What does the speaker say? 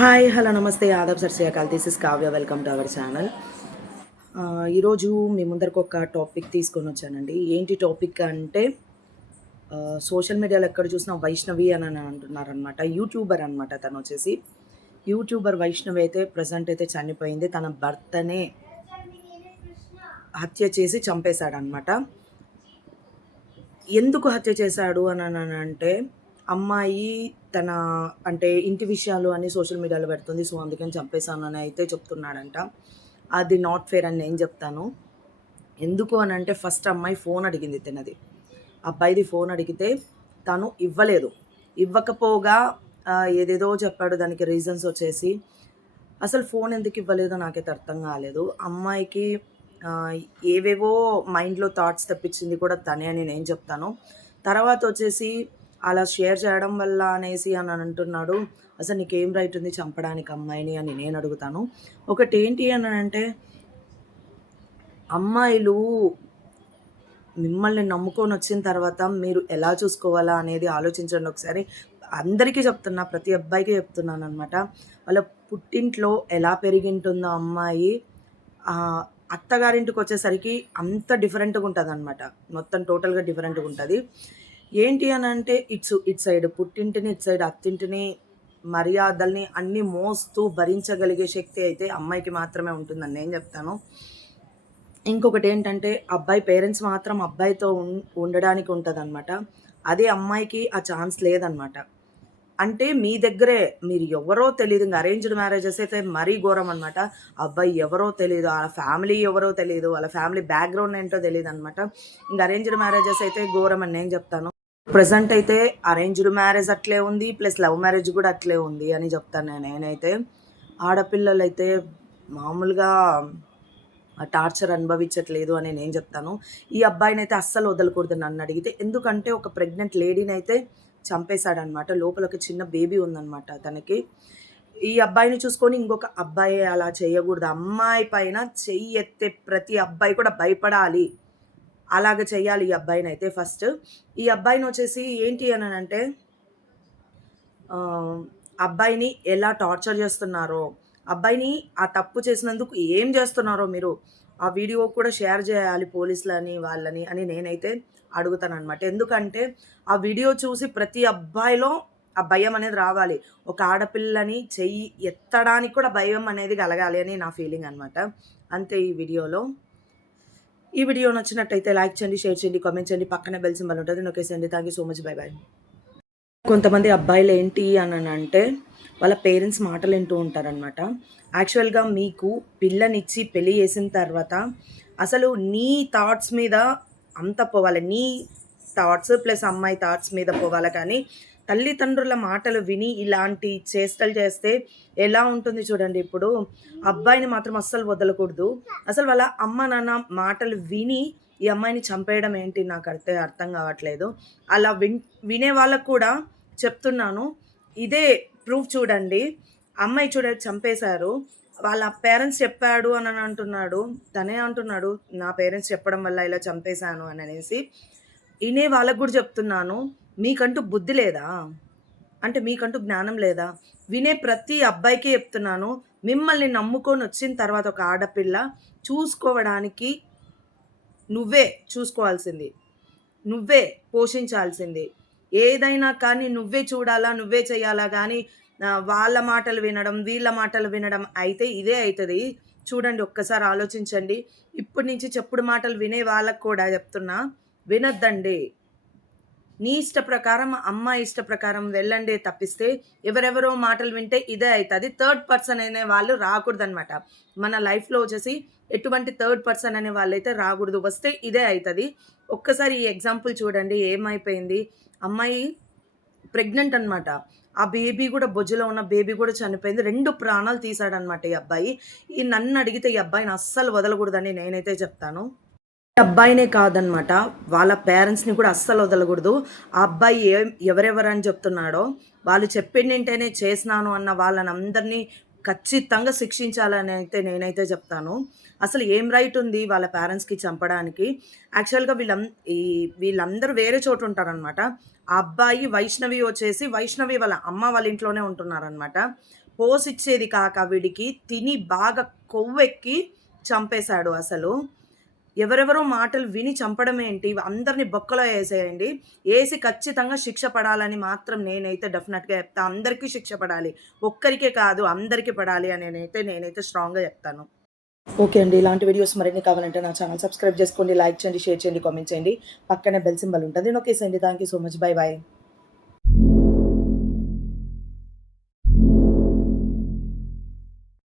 Hi hello నమస్తే ఆదాబ్ సత్ శ్రీ అకాల్. This is Kavya. Welcome to our channel. ఈరోజు మీ ముందరకు ఒక టాపిక్ తీసుకొని వచ్చానండి. ఏంటి టాపిక్ అంటే సోషల్ మీడియాలో ఎక్కడ చూసినా వైష్ణవి అని అంటున్నారనమాట. యూట్యూబర్ అనమాట. తను వచ్చేసి యూట్యూబర్ వైష్ణవి అయితే ప్రజెంట్ అయితే చనిపోయింది. తన భర్తనే హత్య చేసి చంపేశాడనమాట. ఎందుకు హత్య చేశాడు అని అంటే అమ్మాయి తన అంటే ఇంటి విషయాలు అన్నీ సోషల్ మీడియాలో పెడుతుంది. సో, అందుకని చంపేశానని అయితే చెప్తున్నాడంట. అది నాట్ ఫెయిర్ అని నేను చెప్తాను. ఎందుకు అని అంటే ఫస్ట్ అమ్మాయి ఫోన్ అడిగింది తినది. అబ్బాయిది ఫోన్ అడిగితే తను ఇవ్వలేదు. ఇవ్వకపోగా ఏదేదో చెప్పాడు. దానికి రీజన్స్ వచ్చేసి అసలు ఫోన్ ఎందుకు ఇవ్వలేదో నాకైతే అర్థం కాలేదు. అమ్మాయికి ఏవేవో మైండ్‌లో థాట్స్ తెప్పించింది కూడా తనే అని నేను చెప్తాను. తర్వాత వచ్చేసి అలా షేర్ చేయడం వల్ల అనేసి అని అంటున్నాడు. అసలు నీకేం రైట్ ఉంది చంపడానికి అమ్మాయిని అని నేను అడుగుతాను. ఒకటేంటి అని అంటే అమ్మాయిలు మిమ్మల్ని నమ్ముకొని వచ్చిన తర్వాత మీరు ఎలా చూసుకోవాలా అనేది ఆలోచించండి ఒకసారి. అందరికీ చెప్తున్నా, ప్రతి అబ్బాయికి చెప్తున్నాననమాట. వాళ్ళ పుట్టింట్లో ఎలా పెరిగింటుందో అమ్మాయి అత్తగారింటికి వచ్చేసరికి అంత డిఫరెంట్‌గా ఉంటదనమాట. మొత్తం టోటల్‌గా డిఫరెంట్‌గా ఉంటది. ఏంటి అని అంటే ఇటు సైడ్ పుట్టింటిని, ఇటు సైడ్ అత్తింటిని, మర్యాదల్ని అన్నీ మోస్తూ భరించగలిగే శక్తి అయితే అమ్మాయికి మాత్రమే ఉంటుందని నేను చెప్తాను. ఇంకొకటి ఏంటంటే అబ్బాయి పేరెంట్స్ మాత్రం అబ్బాయితో ఉండడానికి ఉంటదనమాట. అదే అమ్మాయికి ఆ ఛాన్స్ లేదనమాట. అంటే మీ దగ్గరే మీరు ఎవరో తెలీదు. ఇంక అరేంజ్డ్ మ్యారేజెస్ అయితే మరీ ఘోరం అనమాట. అబ్బాయి ఎవరో తెలీదు, ఆళ్ళ ఫ్యామిలీ ఎవరో తెలీదు, వాళ్ళ ఫ్యామిలీ బ్యాక్‌గ్రౌండ్ ఏంటో తెలీదనమాట. ఇంక అరేంజ్డ్ మ్యారేజెస్ అయితే ఘోరం అని నేను చెప్తాను. ప్రెజెంట్ అయితే అరేంజ్డ్ మ్యారేజ్ అట్లే ఉంది. ప్లస్ లవ్ మ్యారేజ్ కూడా అట్లే ఉంది అని చెప్తాను నేనైతే. ఆడపిల్లలైతే మామూలుగా టార్చర్ అనుభవించట్లేదు అని నేను చెప్తాను. ఈ అబ్బాయినైతే అస్సలు వదలకూడదు నన్నడిగితే. ఎందుకంటే ఒక ప్రెగ్నెంట్ లేడీనైతే చంపేశాడనమాట. లోపల ఒక చిన్న బేబీ ఉందనమాట తనకి. ఈ అబ్బాయిని చూసుకొని ఇంకొక అబ్బాయి అలా చేయకూడదు. అమ్మాయి పైన చెయ్యి ఎత్తే ప్రతి అబ్బాయి కూడా భయపడాలి. అలాగ చెయ్యాలి ఈ అబ్బాయినైతే ఫస్ట్. ఈ అబ్బాయినొచ్చేసి ఏంటి అనంటే అబ్బాయిని ఎలా టార్చర్ చేస్తున్నారో, అబ్బాయిని ఆ తప్పు చేసినందుకు ఏం చేస్తున్నారో మీరు ఆ వీడియో కూడా షేర్ చేయాలి పోలీసులని, వాళ్ళని అని నేనైతే అడుగుతాననమాట. ఎందుకంటే ఆ వీడియో చూసి ప్రతి అబ్బాయిలో ఆ భయం అనేది రావాలి. ఒక ఆడపిల్లని చెయ్యి ఎత్తడానికి కూడా భయం అనేది కలగాలి అని నా ఫీలింగ్ అనమాట. అంతే ఈ వీడియోలో. ఈ వీడియో నచ్చినట్టయితే లైక్ చేయండి, షేర్ చేయండి, కామెంట్ చేయండి. పక్కనే బెల్ సింబల్ ఉంటుంది, నొక్కేసేయండి. Thank you so much. Bye bye. కొంతమంది అబ్బాయిలు ఏంటి అంటే వాళ్ళ పేరెంట్స్ మాటలు వింటూ ఉంటారనమాట. యాక్చువల్‌గా మీకు పిల్లనిచ్చి పెళ్లి చేసిన తర్వాత అసలు నీ థాట్స్ మీద అంత పోవాలి. నీ థాట్స్ ప్లస్ అమ్మాయి థాట్స్ మీద పోవాలి. కానీ తల్లిదండ్రుల మాటలు విని ఇలాంటి చేష్టలు చేస్తే ఎలా ఉంటుంది చూడండి. ఇప్పుడు అబ్బాయిని మాత్రం అస్సలు వదలకూడదు. అసలు వాళ్ళ అమ్మ నాన్న మాటలు విని ఈ అమ్మాయిని చంపేయడం ఏంటి నాకైతే అర్థం కావట్లేదు. అలా వినే వాళ్ళకు కూడా చెప్తున్నాను. ఇదే ప్రూఫ్ చూడండి. అమ్మాయి చూడండి చంపేశారు. వాళ్ళ పేరెంట్స్ చెప్పాడు అని అంటున్నాడు. తనే అంటున్నాడు నా పేరెంట్స్ చెప్పడం వల్ల ఇలా చంపేశాను అని అనేసి. ఇనే వాళ్ళకు కూడా చెప్తున్నాను. మీకంటూ బుద్ధి లేదా? అంటే మీకంటూ జ్ఞానం లేదా? వినే ప్రతి అబ్బాయికి చెప్తున్నాను. మిమ్మల్ని నమ్ముకొని వచ్చిన తర్వాత ఒక ఆడపిల్ల చూసుకోవడానికి నువ్వే చూసుకోవాల్సింది. నువ్వే పోషించాల్సింది. ఏదైనా కానీ నువ్వే చూడాలా, నువ్వే చేయాలా గానీ వాళ్ళ మాటలు వినడం, వీళ్ళ మాటలు వినడం అయితే ఇదే అయితది. చూడండి ఒక్కసారి ఆలోచించండి. ఇప్పటి నుంచి చెప్పుడు మాటలు వినే వాళ్ళకి కూడా చెప్తున్నా వినొద్దండి. నీ ఇష్ట ప్రకారం, అమ్మాయి ఇష్ట ప్రకారం వెళ్ళండే తప్పిస్తే ఎవరెవరో మాటలు వింటే ఇదే అయితది. థర్డ్ పర్సన్ అనే వాళ్ళు రాకూడదనమాట. మన లైఫ్‌లో వచ్చేసి ఎటువంటి థర్డ్ పర్సన్ అనే వాళ్ళైతే రాకూడదు. వస్తే ఇదే అయితది. ఒక్కసారి ఈ ఎగ్జాంపుల్ చూడండి ఏమైపోయింది. అమ్మాయి ప్రెగ్నెంట్ అనమాట. ఆ బేబీ కూడా బొజ్జులో ఉన్న బేబీ కూడా చనిపోయింది. 2 ప్రాణాలు తీశాడనమాట ఈ అబ్బాయి. నన్నడిగితే ఈ అబ్బాయిని అస్సలు వదలకూడదని నేనైతే చెప్తాను. ఈ అబ్బాయినే కాదనమాట. వాళ్ళ పేరెంట్స్‌ని కూడా అస్సలు వదలకూడదు. ఆ అబ్బాయి ఎవరెవరని చెప్తున్నాడో వాళ్ళు చెప్పిందింటేనే చేసినాను అన్న వాళ్ళనందరినీ ఖచ్చితంగా శిక్షించాలని అయితే నేనైతే చెప్తాను. అసలు ఏం రైట్ ఉంది వాళ్ళ పేరెంట్స్‌కి చంపడానికి? యాక్చువల్‌గా వీళ్ళందరూ వేరే చోట ఉంటారనమాట. ఆ అబ్బాయి వైష్ణవి వచ్చేసి వైష్ణవి వాళ్ళ అమ్మ వాళ్ళ ఇంట్లోనే ఉంటున్నారనమాట. పోసిచ్చేది కాక వీడికి తిని బాగా కొవ్వెక్కి చంపేశాడు అసలు. ఎవరెవరో మాటలు విని చంపడమేంటి? అందరిని బొక్కలో ఏసేయండి. ఏసి ఖచ్చితంగా శిక్ష పడాలని మాత్రం నేనైతే డెఫినెట్‌గా చెప్తా. అందరికీ శిక్ష పడాలి. ఒక్కరికే కాదు అందరికి పడాలి అని నేనైతే స్ట్రాంగ్‌గా చెప్తాను. ఓకే అండి. ఇలాంటి వీడియోస్ మరిన్ని కావాలంటే నా ఛానల్ సబ్స్క్రైబ్ చేసుకోండి, లైక్ చేయండి, షేర్ చేయండి, కామెంట్ చేయండి. పక్కనే బెల్ సింబల్ ఉంటుంది. నొక్కేసేయండి. Thank you so much. Bye by.